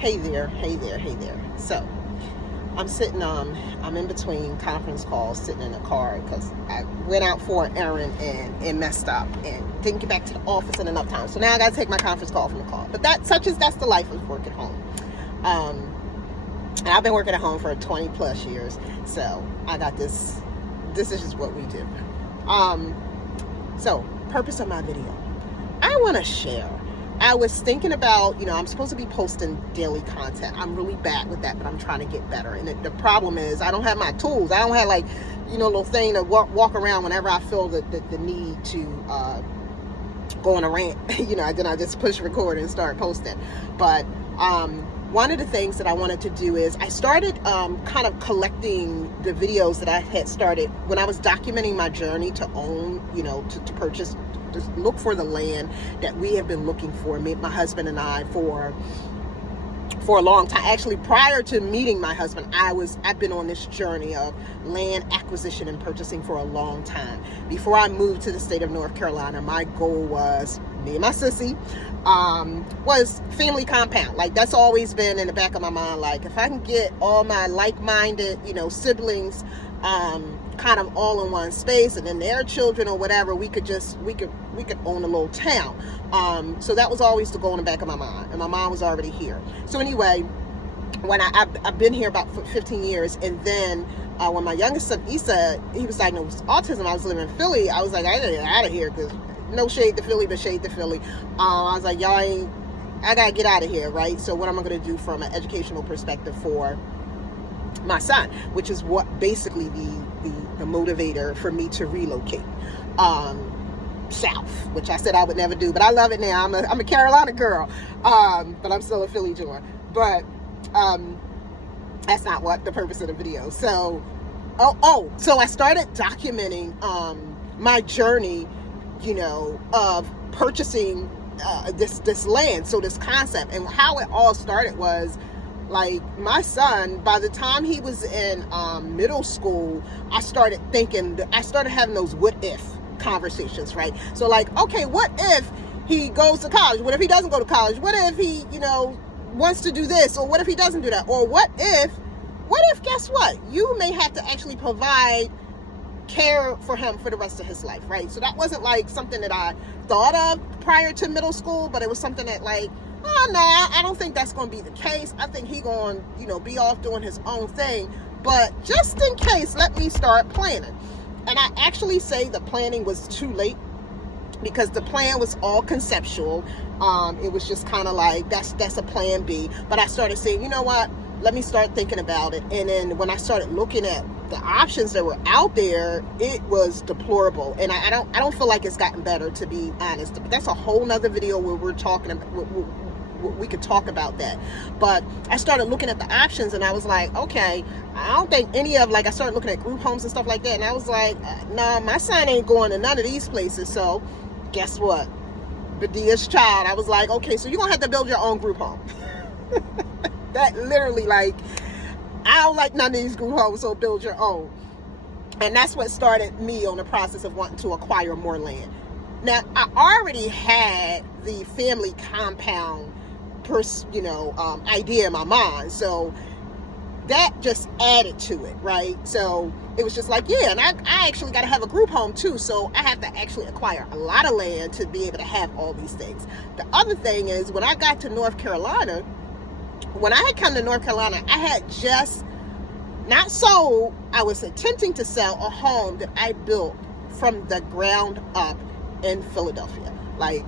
Hey there, hey there, hey there. So I'm sitting I'm in between conference calls, sitting in a car because I went out for an errand and messed up and didn't get back to the office in enough time. So now I gotta take my conference call from the car. But that's the life of work at home. And I've been working at home for 20 plus years. So I got this is just what we do. So purpose of my video. I wanna share. I was thinking about, I'm supposed to be posting daily content. I'm really bad with that, but I'm trying to get better. And the problem is I don't have my tools. I don't have a little thing to walk around whenever I feel the need to go on a rant. Then I just push record and start posting. But one of the things that I wanted to do is I started kind of collecting the videos that I had started when I was documenting my journey to own, to purchase, just look for the land that we have been looking for, my husband and I, for a long time. Actually, prior to meeting my husband, I've been on this journey of land acquisition and purchasing for a long time. Before I moved to the state of North Carolina, my goal was, me and my sissy, was family compound. Like, that's always been in the back of my mind. Like, if I can get all my like-minded, siblings, kind of all in one space, and then their children or whatever, we could own a little town. So that was always the goal in the back of my mind, and my mom was already here. So anyway, when I've been here about 15 years, and then when my youngest son Issa, he was diagnosed with autism, I was living in Philly. I was like, I gotta get out of here, because no shade to Philly, but shade to Philly. I was like, I gotta get out of here, right? So what am I gonna do from an educational perspective for my son, which is what basically the motivator for me to relocate south, which I said I would never do, but I love it now. I'm a Carolina girl, but I'm still a Philly joy. But that's not what the purpose of the video. So so I started documenting my journey, of purchasing this land. So this concept, and how it all started was, like, my son, by the time he was in middle school, I started having those what if conversations, right? So, like, okay, what if he goes to college? What if he doesn't go to college? What if he, wants to do this? Or what if he doesn't do that? Or what if, guess what? You may have to actually provide care for him for the rest of his life, right? So that wasn't like something that I thought of prior to middle school, but it was something that, like, oh no, I don't think that's going to be the case. I think he going to, be off doing his own thing. But just in case, let me start planning. And I actually say the planning was too late, because the plan was all conceptual. It was just kind of like, that's a plan B. But I started saying, you know what? Let me start thinking about it. And then when I started looking at the options that were out there, it was deplorable. And I don't feel like it's gotten better, to be honest. But that's a whole nother video where we're talking about, we could talk about that. But I started looking at the options, and I was like, okay, I don't think any of, like, I started looking at group homes and stuff like that, and I was like, nah, my son ain't going to none of these places. So guess what? Badia's child, I was like, okay, so you're gonna have to build your own group home. That literally, like, I don't like none of these group homes, so build your own. And that's what started me on the process of wanting to acquire more land. Now, I already had the family compound idea in my mind, so that just added to it, right? So it was just like, yeah, and I actually got to have a group home too, so I have to actually acquire a lot of land to be able to have all these things. The other thing is, when I got to North Carolina, when I had come to North Carolina, I had just not sold, I was attempting to sell a home that I built from the ground up in Philadelphia. Like,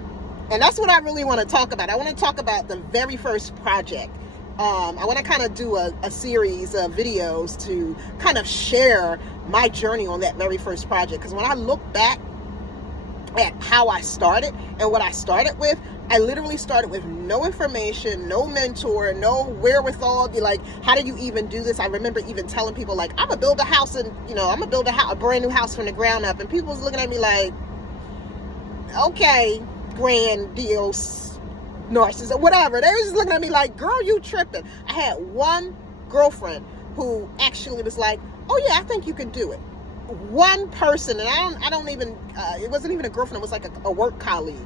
and that's what I really want to talk about. I want to talk about the very first project. I want to kind of do a series of videos to kind of share my journey on that very first project. Because when I look back at how I started and what I started with, I literally started with no information, no mentor, no wherewithal. Be like, how do you even do this? I remember even telling people, like, I'm gonna build a house, and I'm gonna build a brand new house from the ground up. And people was looking at me like, okay, grandiose narcissist or whatever. They were just looking at me like, girl, you tripping. I had one girlfriend who actually was like, oh yeah, I think you can do it. One person, and I don't even, it wasn't even a girlfriend, it was like a work colleague.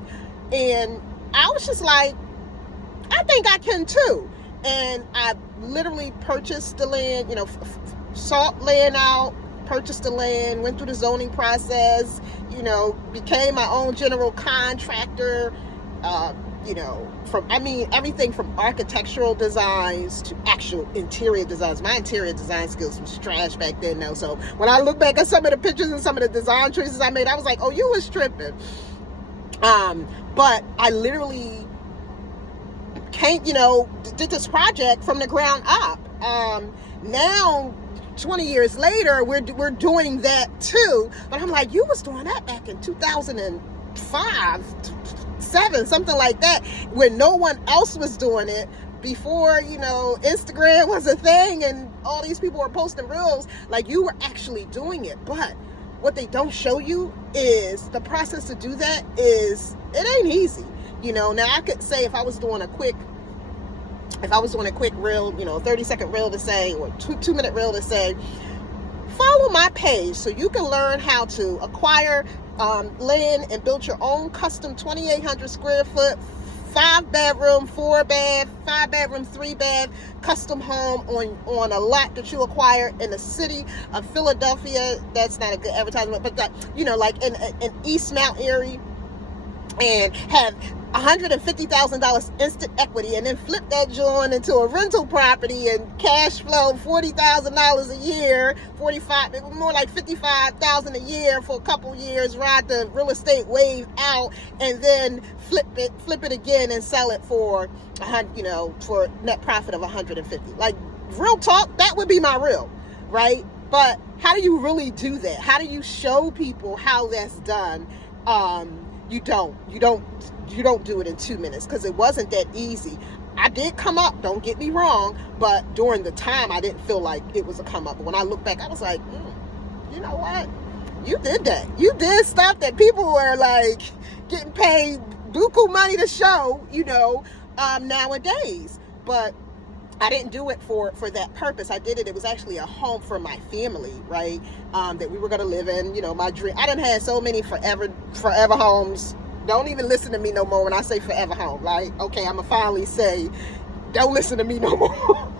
And I was just like, I think I can too. And I literally purchased the land, sought land out, purchased the land, went through the zoning process, became my own general contractor, everything from architectural designs to actual interior designs. My interior design skills was trash back then, though. So when I look back at some of the pictures and some of the design choices I made, I was like, oh, you was tripping. But I literally did this project from the ground up. Now, 20 years later, we're doing that too. But I'm like, you was doing that back in 2005, 7, something like that, when no one else was doing it, before, Instagram was a thing and all these people were posting reels. Like, you were actually doing it. But what they don't show you is the process to do that it ain't easy. Now I could say if I was doing a quick reel, 30-second reel to say, or 2-minute reel to say, follow my page so you can learn how to acquire land and build your own custom 2,800 square foot, 5-bedroom, 4-bath, 5-bedroom, 3-bath custom home on a lot that you acquire in the city of Philadelphia. That's not a good advertisement, but that, like in East Mount Airy, and have $150,000 instant equity, and then flip that joint into a rental property and cash flow $40,000 a year, more like $55,000 a year for a couple years, ride the real estate wave out, and then flip it again and sell it for for net profit of 150. Like, real talk, that would be my reel, right? But how do you really do that? How do you show people how that's done? You don't do it in 2 minutes, because it wasn't that easy. I did come up, don't get me wrong, but during the time I didn't feel like it was a come up. But when I look back, I was like, you know what? You did that. You did stuff that people were like getting paid buku money to show, nowadays. But I didn't do it for that purpose. I did it. It was actually a home for my family, right? That we were going to live in. My dream. I done had so many forever homes. Don't even listen to me no more when I say forever home. Like, okay, I'm going to finally say, don't listen to me no more.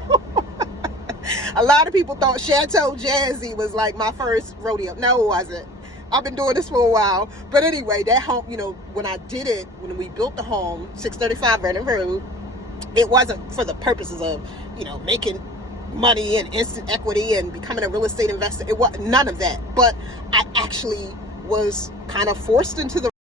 A lot of people thought Chateau Jazzy was like my first rodeo. No, it wasn't. I've been doing this for a while. But anyway, that home, when I did it, when we built the home, 635 Vernon Road, it wasn't for the purposes of, making money and instant equity and becoming a real estate investor. It was none of that. But I actually was kind of forced into the